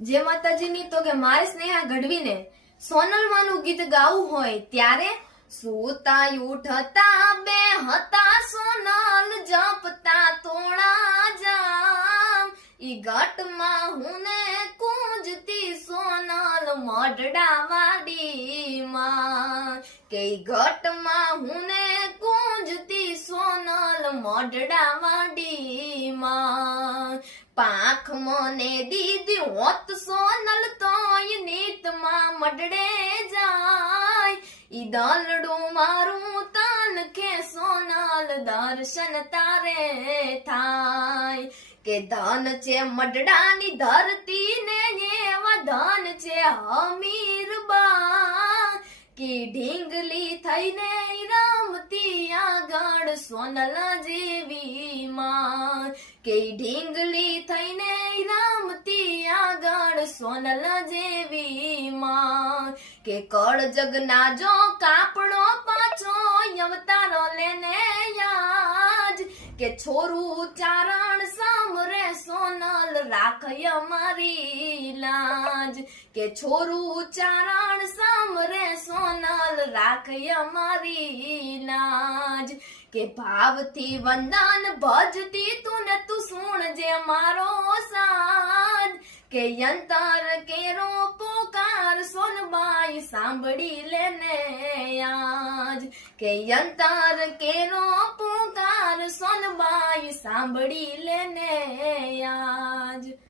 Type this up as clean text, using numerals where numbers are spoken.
જે માતાજીની તો કે મારે સ્નેહા ગઢવીને સોનલમાંનું ગીત ગાવું હોય ત્યારે સુતા ઉઠતા બે હતા સોનલ જપતા તોણા જામ ઈ ઘાટમાં હું ને કુંજતી સોનલ મઢડા વાડીમાં કે ઈ ઘાટમાં હું ને કુંજતી સોનલ મઢડા વાડીમાં પાંખ મને દીધી હોત સોનલ તોય નીતમાં મડડે જાય ઈ દલડું મારું તન કે સોનલ દર્શન તારે થાય કે ધન છે મડડાની ધરતી ને એવા ધન છે હમીરબા કે ઢીંગલી થઈને રમતી આગળ સોનલ જેવી માં કે ઢીંગલી થઈને રમતી આગળ સોનલ જેવી માં કે કળ જગના જો કાપડો પાછો અવતારો લેને યાજ કે છોરું ચારણ સામરે સોનલ રાખય મારી લાજ કે છોરું ચારણ સામરે સોનલ રાખય મારી લાજ કે ભાવથી વંદન ભજતી તું ને તું સુણજે મારો સાજ કે યંતર કેરો પોકાર સોનબાઈ સાંભળી લેને આજ કે યંતર કેરો પોકાર સોનબાઈ સાંભળી લેને આજ।